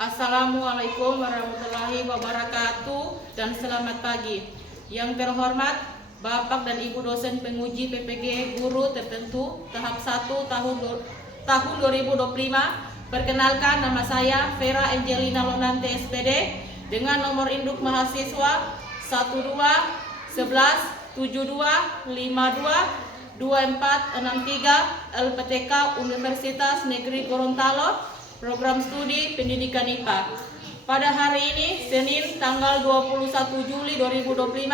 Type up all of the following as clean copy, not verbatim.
Assalamualaikum warahmatullahi wabarakatuh dan selamat pagi. Yang terhormat Bapak dan Ibu dosen penguji PPG guru tertentu tahap 1 tahun 2025. Perkenalkan, nama saya Vera Angelina Lonante SPD dengan nomor induk mahasiswa 12 11 72 52 2463 LPTK Universitas Negeri Gorontalo, program studi pendidikan IPA. Pada hari ini, Senin tanggal 21 Juli 2025,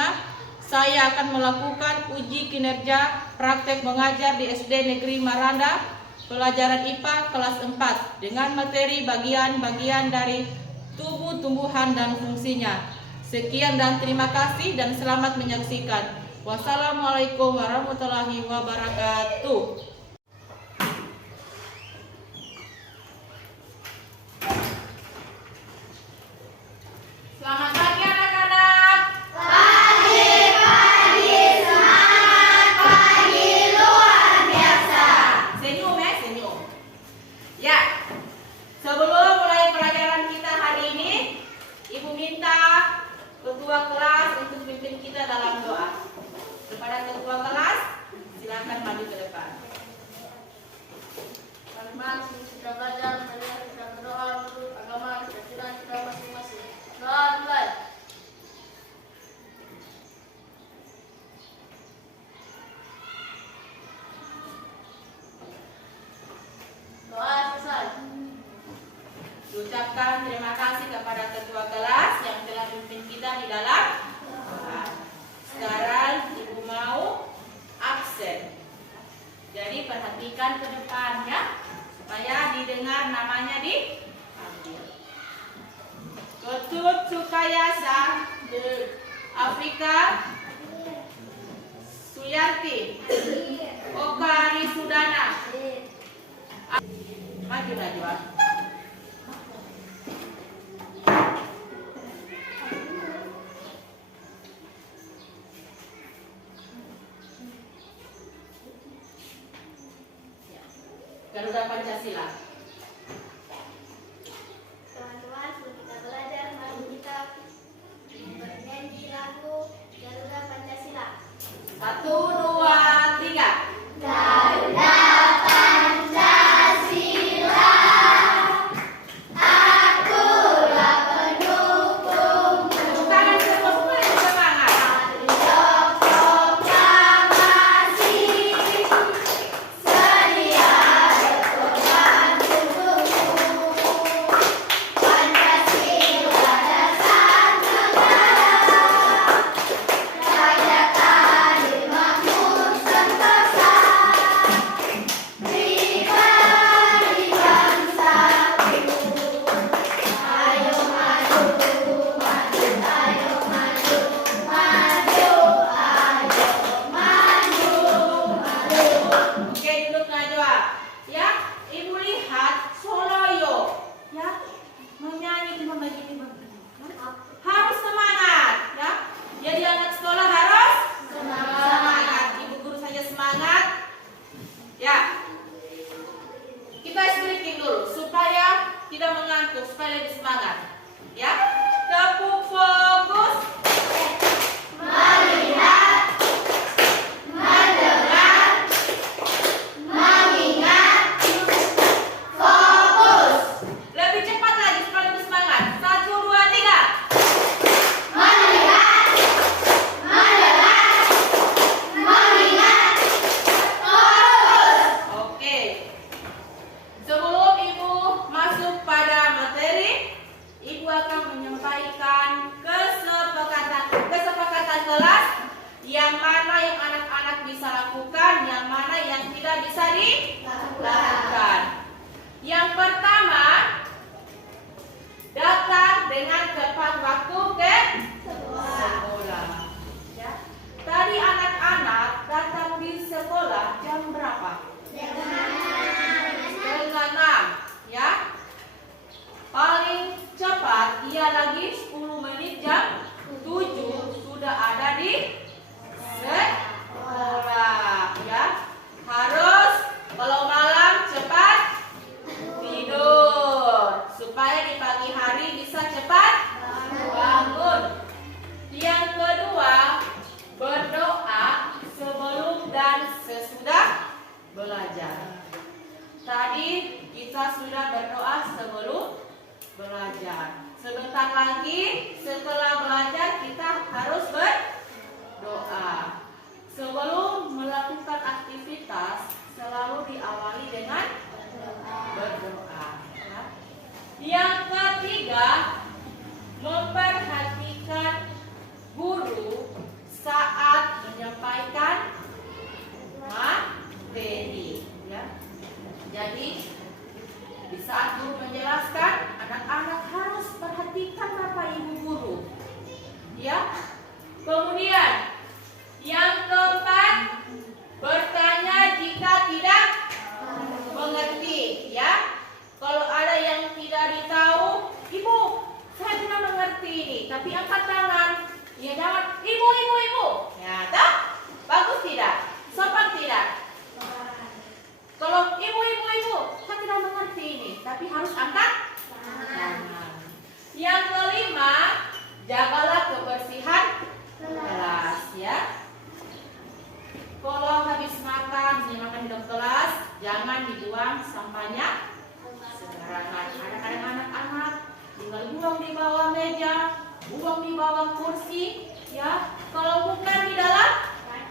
saya akan melakukan uji kinerja praktek mengajar di SD Negeri Maranda, pelajaran IPA kelas 4 dengan materi bagian-bagian dari tubuh, tumbuhan, dan fungsinya. Sekian dan terima kasih dan selamat menyaksikan. Wassalamualaikum warahmatullahi wabarakatuh. Selamat pagi anak-anak. Pagi, semangat pagi luar biasa. Senyum ya, senyum. Ya, sebelum mulai pelajaran kita hari ini, Ibu minta ketua kelas untuk pimpin kita dalam doa. Kepada ketua kelas, silakan maju ke depan. Teman-teman, kita belajar, kita berdoa untuk agama kita masing-masing. Doa mulai. Doa selesai. Ucapkan terima kasih kepada ketua kelas yang telah memimpin kita di dalam doa. Sekarang Ibu mau absen. Jadi perhatikan ke depan ya, supaya didengar namanya dipanggil. Ketut Sukayasa Afrika Suyarti Okari Sudana. Maju Najwa. Garuda Pancasila. Teman-teman, sebelum kita belajar, mari kita bernyanyi lagu Garuda Pancasila. 1, 2, 3. Garuda Pancasila, akulah pendukungmu. Tepuk tangan semua yang semangat. Untuk proklamasi, sedia berkorban untukmu. Pancasila dasar negara, rakyat adil makmur sentosa, pribadi bangsaku. Ayo maju, maju, ayo maju, maju, ayo maju, maju. Oke, duduk Najwa. Ya, Ibu lihat Soloyo. Ya, menyanyi cuma begini. Harus semangat, ya. Jadi anak sekolah harus semangat. Ibu guru saja semangat. Ya. Kita stretching dulu supaya tidak mengantuk, supaya lebih semangat. Ya. Tepuk fokus. Melihat, mendengar, mengingat, fokus. Lebih cepat lagi supaya lebih semangat. 1, 2, 3. Melihat, mendengar, mengingat, fokus. Oke. Sebelum Ibu masuk pada materi, Ibu akan menyampaikan kesepakatan kelas yang mana yang anak-anak bisa lakukan, yang mana yang tidak bisa dilakukan. Yang pertama, datang dengan tepat waktu ke sekolah. Ya. Tadi anak-anak datang di sekolah jam berapa? Setengah 6, ya. Paling cepat ia lagi 10 menit jam 7 sudah ada di sekolah, ya. Harus kalau malam cepat tidur supaya supaya di pagi hari bisa cepat bangun. Yang kedua, berdoa sebelum dan sesudah belajar. Tadi kita sudah berdoa sebelum belajar. Sebentar lagi setelah belajar kita harus berdoa. Sebelum melakukan aktivitas selalu diawali dengan berdoa. Ya. Yang ketiga, memperhatikan guru saat menyampaikan materi. Ya. Jadi di saat guru menjelaskan, anak-anak harus perhatikan Bapak Ibu guru. Ya. Kemudian yang keempat, bertanya jika tidak mengerti. Ya. Kalau ada yang tidak tahu, Ibu, saya tidak mengerti ini, tapi angkat tangan. Ya, jangan, Ibu. Ya, tak? Bagus tidak? Sopan tidak? Kalau ibu, saya tidak mengerti ini, tapi harus angkat tangan. Yang kelima, jagalah kebersihan kelas, ya. Kalau habis makan di dalam kelas, jangan dibuang sampahnya sembarangan. Kadang-kadang anak-anak tinggal buang di bawah meja, buang di bawah kursi, ya. Kalau bukan di dalam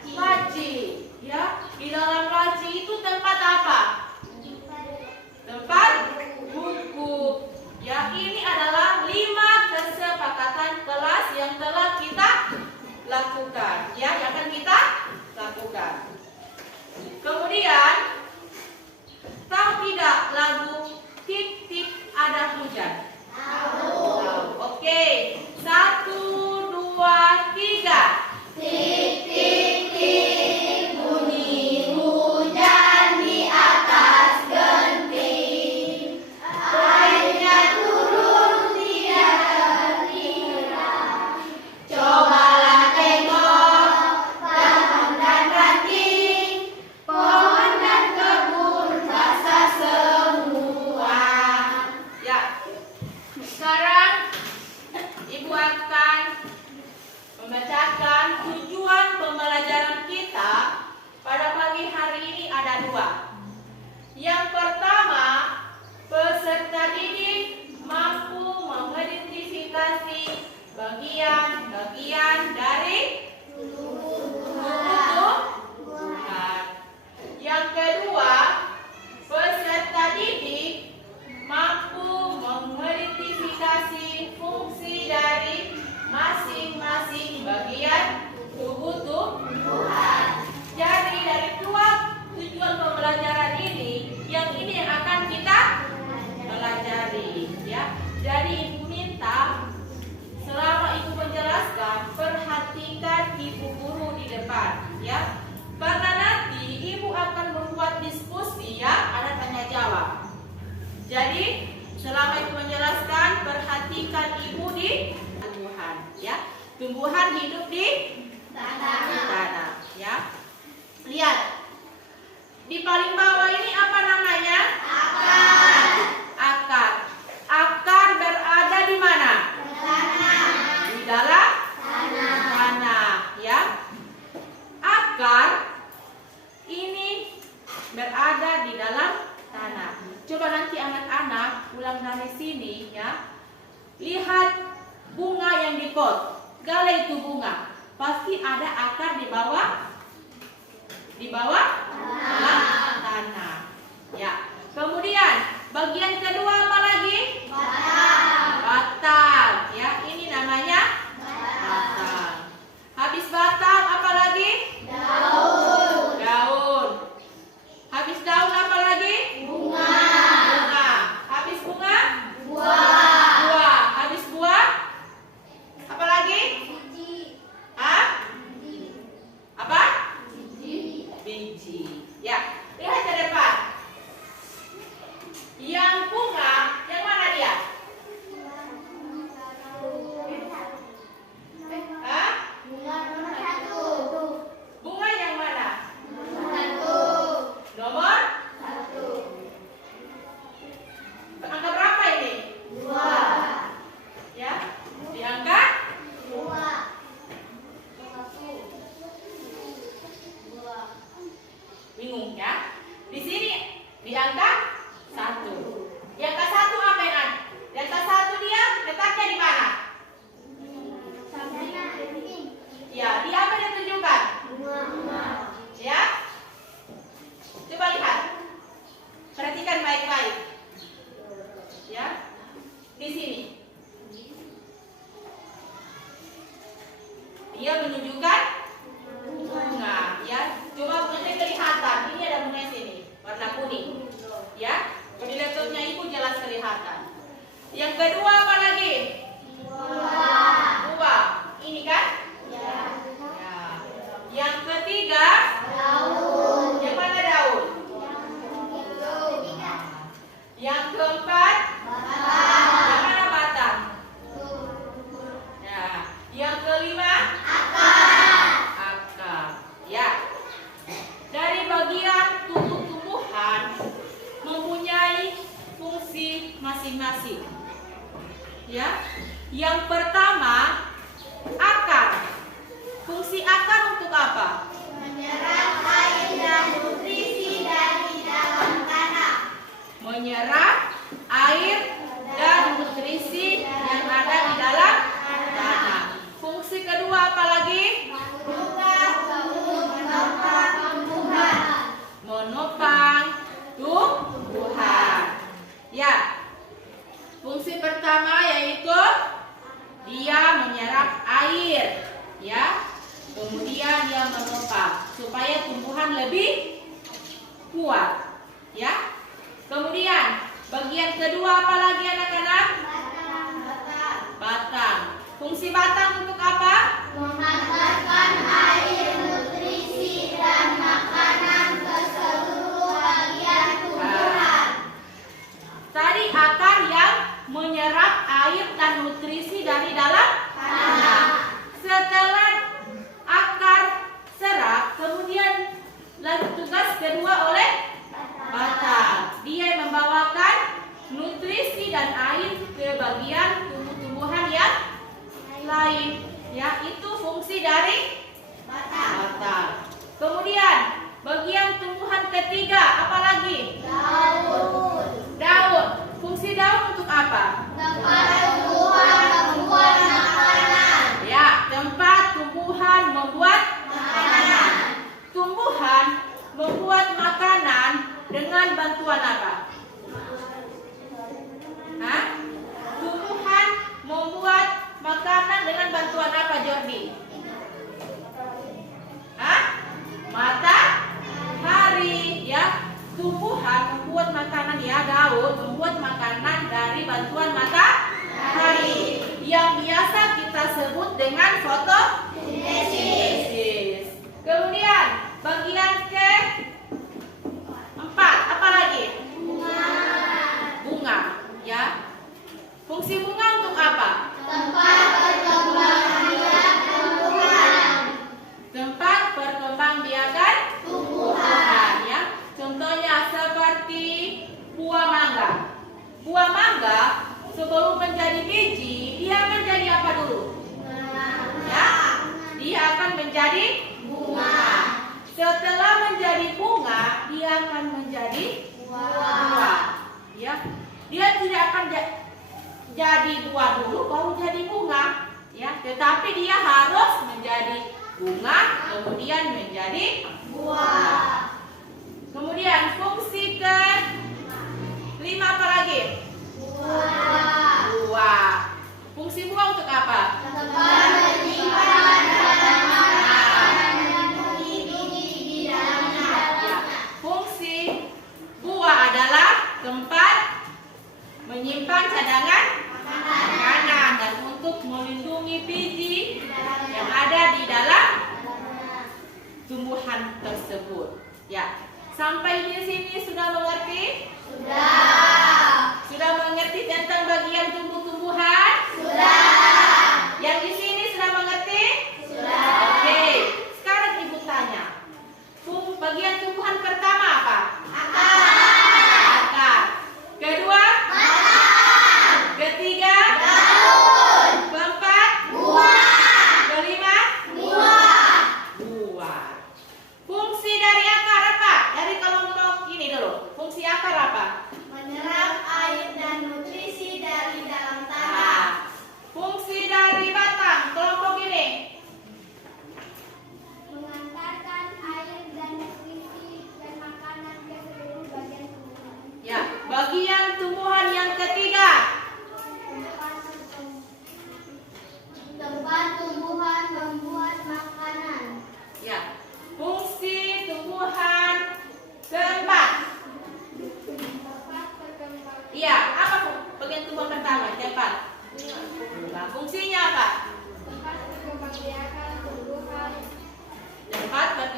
laci, ya. Di dalam laci itu tempat apa? Tempat buku. Ya, ini adalah 5 kesepakatan kelas yang telah kita lakukan, ya, yang akan kita lakukan. Kemudian, tahu tidak lagu Tik Tik Ada Hujan? Tahu. Oke. 1, 2, 3. Tik tik tik bunyi hujan di atas genting. Airnya turun tidak terkira. Cobalah tengok dahan dan ranting, pohon dan kebun basah semua. Ya. Sekarang Ibu akan membacakan tujuan pembelajaran kita pada pagi hari ini ada 2. Yang pertama, peserta didik mampu mengidentifikasi bagian-bagian dari tumbuhan. Yang kedua, peserta didik mampu mengidentifikasi fungsi dari masing-masing bagian tubuh tumbuhan. Jadi dari 2 tujuan pembelajaran ini, yang ini yang akan kita pelajari, ya. Jadi Ibu minta selama Ibu menjelaskan, perhatikan Ibu guru di depan, ya. Karena nanti Ibu akan membuat diskusi, ya, ada tanya jawab. Jadi selama Ibu menjelaskan, perhatikan Ibu di tumbuhan, ya. Tumbuhan hidup di tanah, ya. Lihat. Di paling bawah ini apa namanya? Akar. Akar. Akar berada di mana? Di dalam tanah, ya. Akar ini berada di dalam tanah. Coba nanti anak-anak pulang dari sini, ya. Lihat bunga yang di pot. Gali itu bunga. Pasti ada akar di bawah dalam tanah. Ya. Kemudian bagian kedua apa lagi? Batang. Ya, ini namanya batang. Habis batang apa lagi? Daun. Habis daun apa lagi? Bunga. Habis bunga? Buah. Habis buah? Apa lagi? Apa? Biji. Ya, lihat ke depan. Yang bunga, yang mana di sini. Dia menunjukkan bunga, ya. Cuma bunganya kelihatan. Ini ada bunganya sini, warna kuning, ya. Kalau di laptopnya Ibu jelas kelihatan. Yang kedua apa lagi? Buah. Ini kan? Ya. Yang ketiga? Daun. Yang mana daun? Yang keempat? Batang. Yang mana batang? Ya. Yang kelima? Akar. Ya. Dari bagian tumbuh-tumbuhan mempunyai fungsi masing-masing. Ya. Yang pertama, akar. Fungsi akar untuk apa? Menyerap air dan nutrisi dari dalam tanah. Menyerap air dan nutrisi yang ada di dalam tanah. Fungsi kedua apa lagi? Menopang tumbuhan. Ya. Fungsi pertama yaitu dia menyerap air, ya. Kemudian dia menopang supaya tumbuhan lebih kuat, ya. Kemudian bagian kedua apa lagi anak-anak? Batang. Fungsi batang untuk apa? Mengantarkan air, nutrisi, dan makanan ke seluruh bagian tumbuhan. Tadi akar yang menyerap air dan nutrisi dari dalam tanah. Setelah akar serap, kemudian lagi tugas kedua oleh batang. Dia membawakan nutrisi dan air ke bagian tumbuh-tumbuhan yang lain. Ya, itu fungsi dari batang. Kemudian bagian tumbuhan ketiga apa lagi? Daun. Fungsi daun untuk apa? Tempat tumbuhan membuat makanan. Ya, tempat tumbuhan membuat makanan. Tumbuhan membuat makanan dengan bantuan apa? Hah? Tumbuhan membuat makanan dengan bantuan apa, Jordi? Hah? Matahari, ya. Tumbuhan membuat makanan, ya, daun membuat makanan dari bantuan matahari yang biasa kita sebut dengan fotosintesis. Kemudian bagian keempat apa lagi? Bunga, ya. Fungsi bunga untuk apa? Tempat perkembangbiakan tumbuhan. Tempat perkembangbiakan tumbuhan, ya. Contohnya seperti buah mangga. Buah mangga sebelum menjadi biji, dia menjadi apa dulu? Ya, dia akan menjadi bunga. Setelah menjadi bunga, dia akan menjadi buah. Ya, dia tidak akan jadi buah dulu baru jadi bunga. Ya, tetapi dia harus menjadi bunga, kemudian menjadi buah. Kemudian fungsi ke-5 apa lagi? Buah. Fungsi buah untuk apa? Tempat menyimpan makanan dan melindungi di dalamnya. Ya. Fungsi buah adalah tempat menyimpan cadangan makanan dan untuk melindungi biji yang ada di dalam tumbuhan tersebut. Ya. Sampai di sini sudah mengerti? Sudah mengerti tentang bagian tumbuh-tumbuhan? Sudah. Yang di sini sudah mengerti? Sudah. Oke. Sekarang Ibu tanya. Bagian tumbuhan pertama apa? Akar. Kedua? Batang. Ketiga? Daun. Keempat? Buah. Kelima? Buah. Buah. Fungsi dari akar apa? Dari kelompok ini dulu. Fungsi akar apa? Menyerap air dan nutrisi dari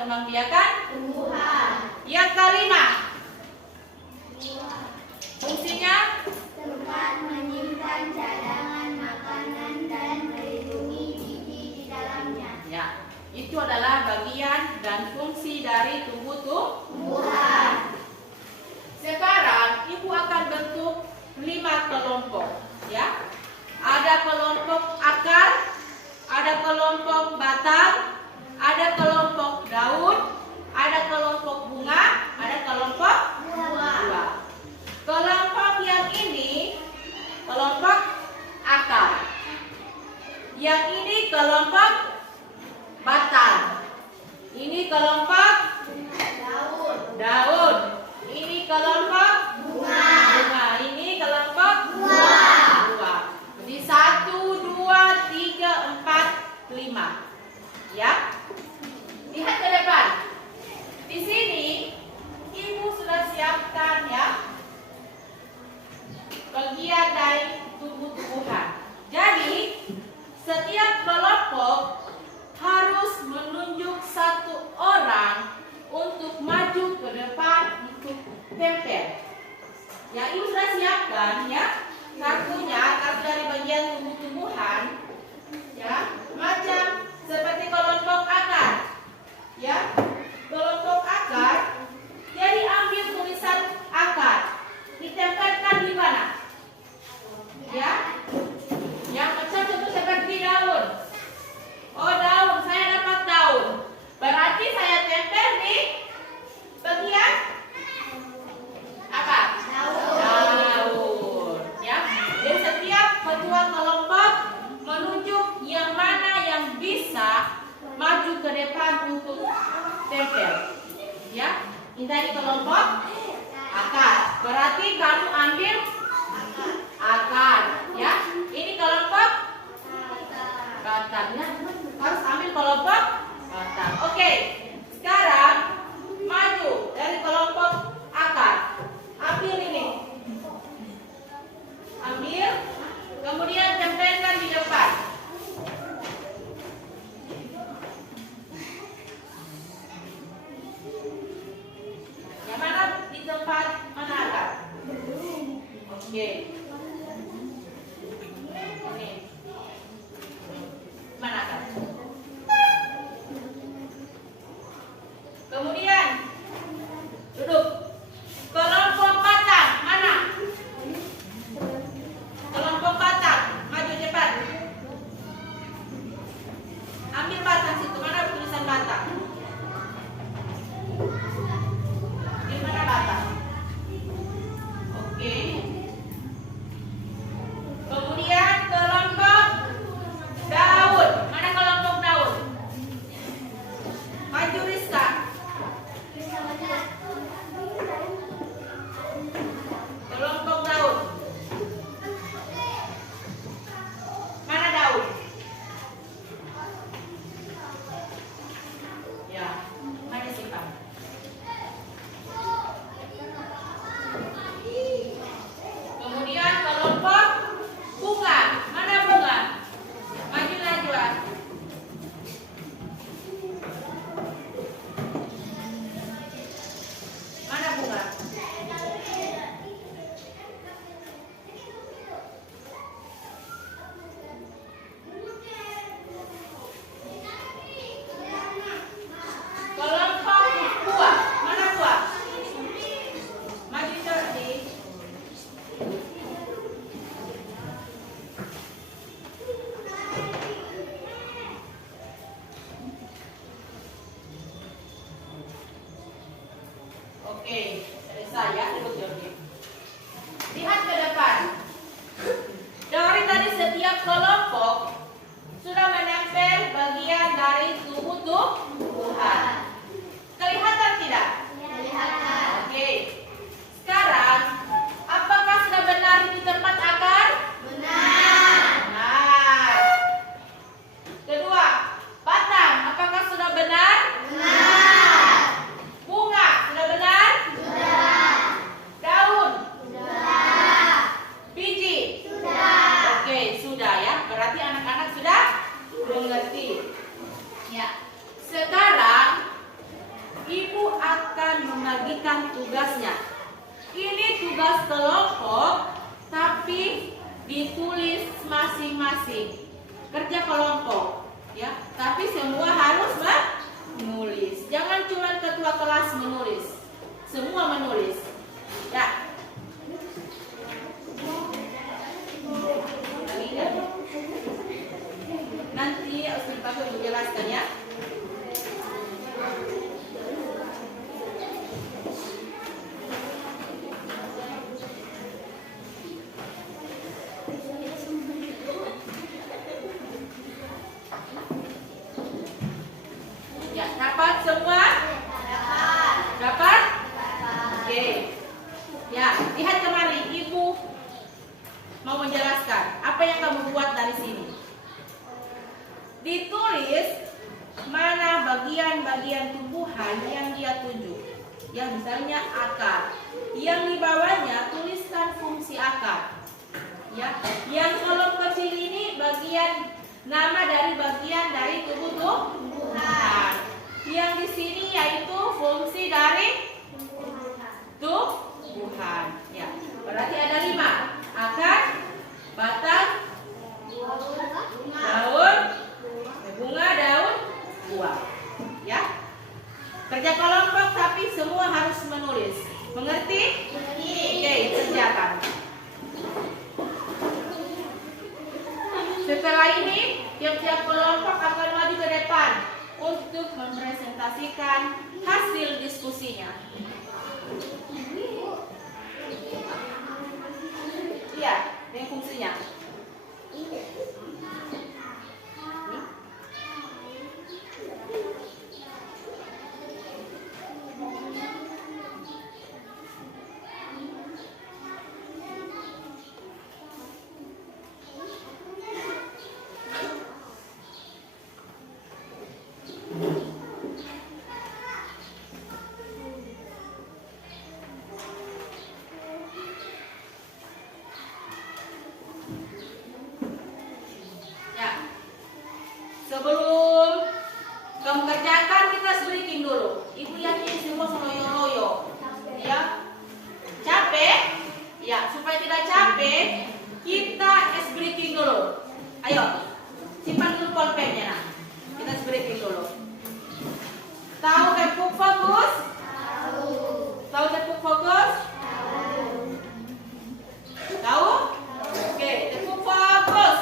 mengembang biakan Tumbuhan. Yang kelima, fungsinya Tempat menyimpan cadangan makanan dan melindungi biji di dalamnya. ya, itu adalah bagian dan fungsi dari tubuh Tumbuhan. Sekarang ibu akan bentuk 5 kelompok, ya. Ada kelompok akar, ada kelompok batang, ada kelompok daun, ada kelompok bunga, ada kelompok buah. Kelompok yang ini kelompok akar. Yang ini kelompok batang. Ini kelompok daun. Ini kelompok bunga. Ini kelompok buah. Jadi 1, 2, 3, 4, 5. Ya. Lihat ke depan. Di sini ibu sudah siapkan ya bagian dari tumbuh-tumbuhan. Jadi setiap kelompok harus menunjuk satu orang untuk maju ke depan untuk tempel. Ya, ibu sudah siapkan ya kartunya, kartu dari bagian tumbuh-tumbuhan. Ya, macam seperti kelompok akar. Ya, kelompok akar. Jadi ambil tulisan akar, ditempelkan di mana? Ya, yang macam itu seperti daun. Oh, daun, saya dapat daun. Berarti saya tempel di bagian apa? Daun. Ya. Jadi setiap ketua kelompok menunjuk yang mana yang bisa maju ke depan untuk tempel. Ya. Ini tadi kelompok akar. Berarti kamu ambil akar. Ya. Ini kelompok batang. Ya. Harus ambil kelompok batang. Oke. Sekarang maju dari kelompok akar. Ambil ini. Ambil. Kemudian tempelkan di depan. Yang mana di tempat mana akar? Oke. bagikan tugasnya. Ini tugas kelompok, tapi ditulis masing-masing. Kerja kelompok, ya. Tapi semua harus menulis. Jangan cuma ketua kelas menulis, semua menulis. Ya. Nanti Ustaz Pak menjelaskan ya. Ya, dapat semua? Dapat? Oke. Ya, lihat kemari, Ibu mau menjelaskan apa yang kamu buat dari sini. Ditulis mana bagian-bagian tumbuhan yang dia tunjuk. Ya, misalnya akar. Yang di bawahnya tuliskan fungsi akar. Ya, yang kolom kecil ini bagian nama dari bagian dari tubuh tumbuhan. Yang di sini yaitu fungsi dari tumbuhan. Ya, berarti ada 5. Akar, batang, daun, bunga, daun, buah. Ya. Kerja kelompok tapi semua harus menulis. Mengerti? Oke, kerjakan. Setelah ini, tiap-tiap kelompok akan maju ke depan untuk mempresentasikan hasil diskusinya. Iya, ini fungsinya. Sebelum kamu kerjakan, kita breaking dulu. Ibu yakin semua seloyo-loyo. Ya, capek? Ya, supaya tidak capek, kita es breaking dulu. Ayo, simpan dulu pulpennya. Nah. Kita es breaking dulu. Tahu tepuk fokus? Tahu. Tahu tepuk fokus? Tahu. Tahu? Oke, tepuk fokus.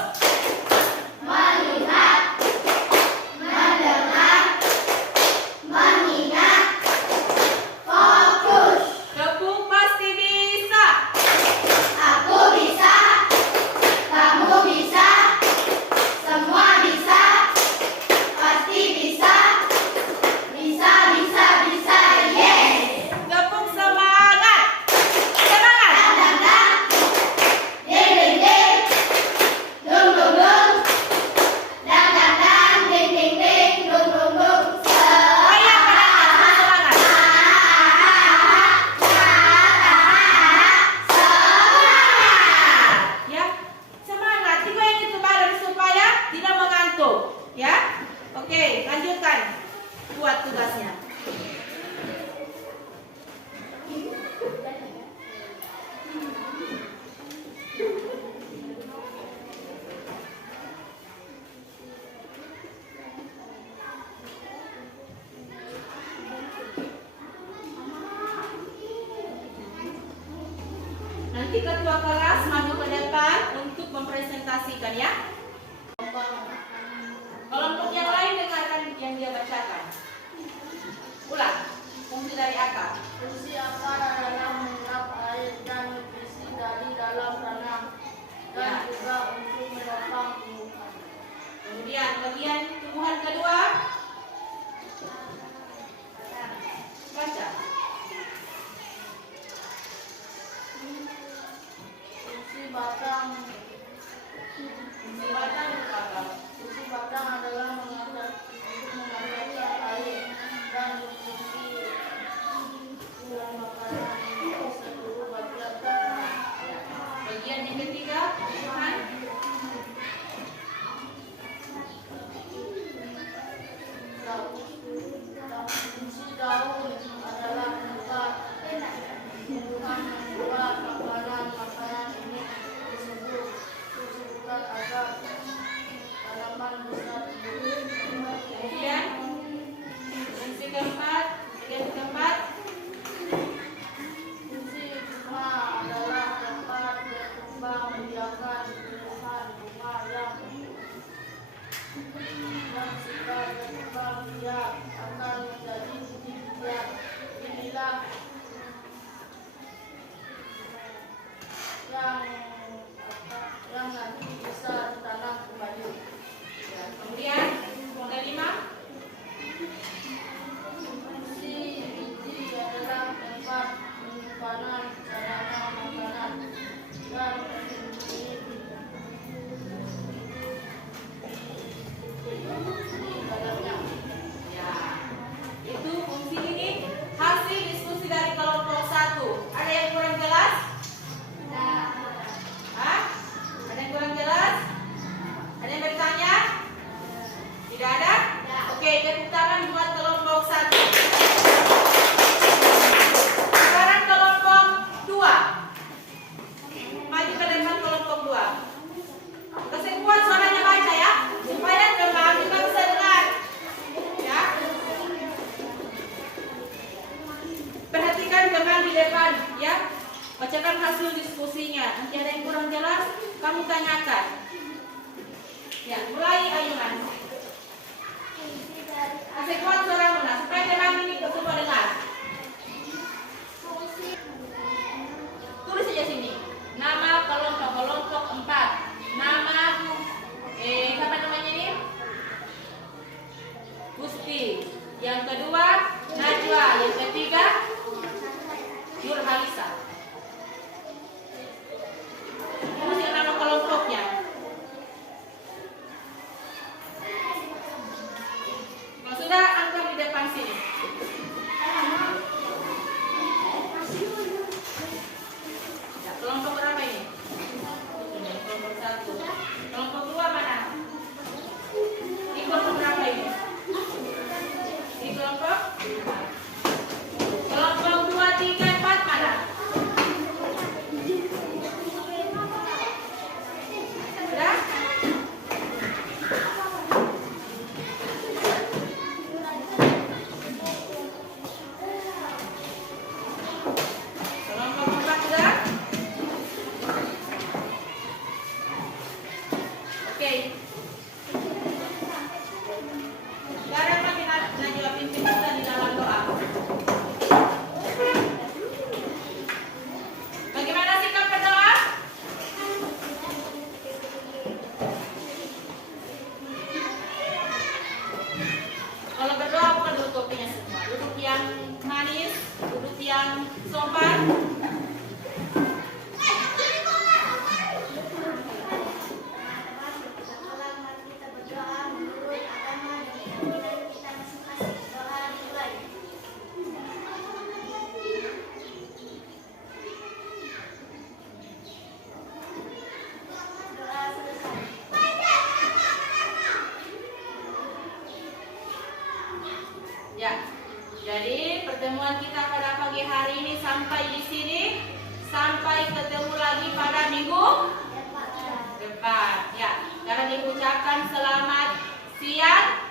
Nanti ketua kelas maju ke depan untuk mempresentasikan ya. Kelompok yang lain dengarkan yang dia bacakan. Ulang. Fungsi dari akar. Fungsi akar adalah menyerap air dan nutrisi dari dalam tanah dan juga untuk menopang tumbuhan. Kemudian bagian tumbuhan kedua. Baca. Fungsi batang. Fungsi batang apa? Fungsi batang adalah mengaturkan air dan nutrisi dalam makanan. tanaman besar. Kemudian fungsi keempat, Fungsi bunga adalah tempat berkembang biakan tumbuhan bunga yang jika berkembang biak akan menjadi bibit. Inilah yang nanti bisa ditanam kembali. ya. Kemudian yang kelima, Fungsi biji adalah tempat penyimpanan cadangan makanan dan di dalamnya. ya. Itu fungsi ini hasil diskusi dari kelompok 1. Ada yang kurang jelas? Hah? Ada yang kurang jelas? Ada yang bertanya? Tidak ada? Oke, tepuk tangan buat kelompok 1. Sekarang kelompok 2. Maju ke depan kelompok 2. Kasih kuat suaranya baca ya, supaya kembang juga bisa dengar. Ya. Perhatikan kembang di depan ya. Bacakan hasil diskusinya. Nanti ada yang kurang jelas, kamu tanyakan. Ya, mulai Ayunan. Kasih kuat suaramu nah, supaya kembang ini semua dengar. Tulis saja sini. Nama kelompok 4. Nama siapa namanya ini? Gusti. Yang kedua Najwa. Yang ketiga Nurhalisa. Tulis nama kelompoknya. Kalau sudah angkat di depan sini. Ya, kelompok berapa ini? Kelompok 1. Kelompok 2 mana? Ini kelompok berapa ini? Ini kelompok 4. Kelompok 2, 3, 4 mana? Sudah? Kelompok 4 sudah? Oke. Sekarang kita Najwa pimpin kita di dalam doa. Bagaimana sikap berdoa? Kalau berdoa bukan duduk topinya semua. Duduk yang manis, duduk yang sopan. Ya, jadi pertemuan kita pada pagi hari ini sampai di sini. Sampai ketemu lagi pada minggu depan. Ya, sekarang diucapkan selamat siang.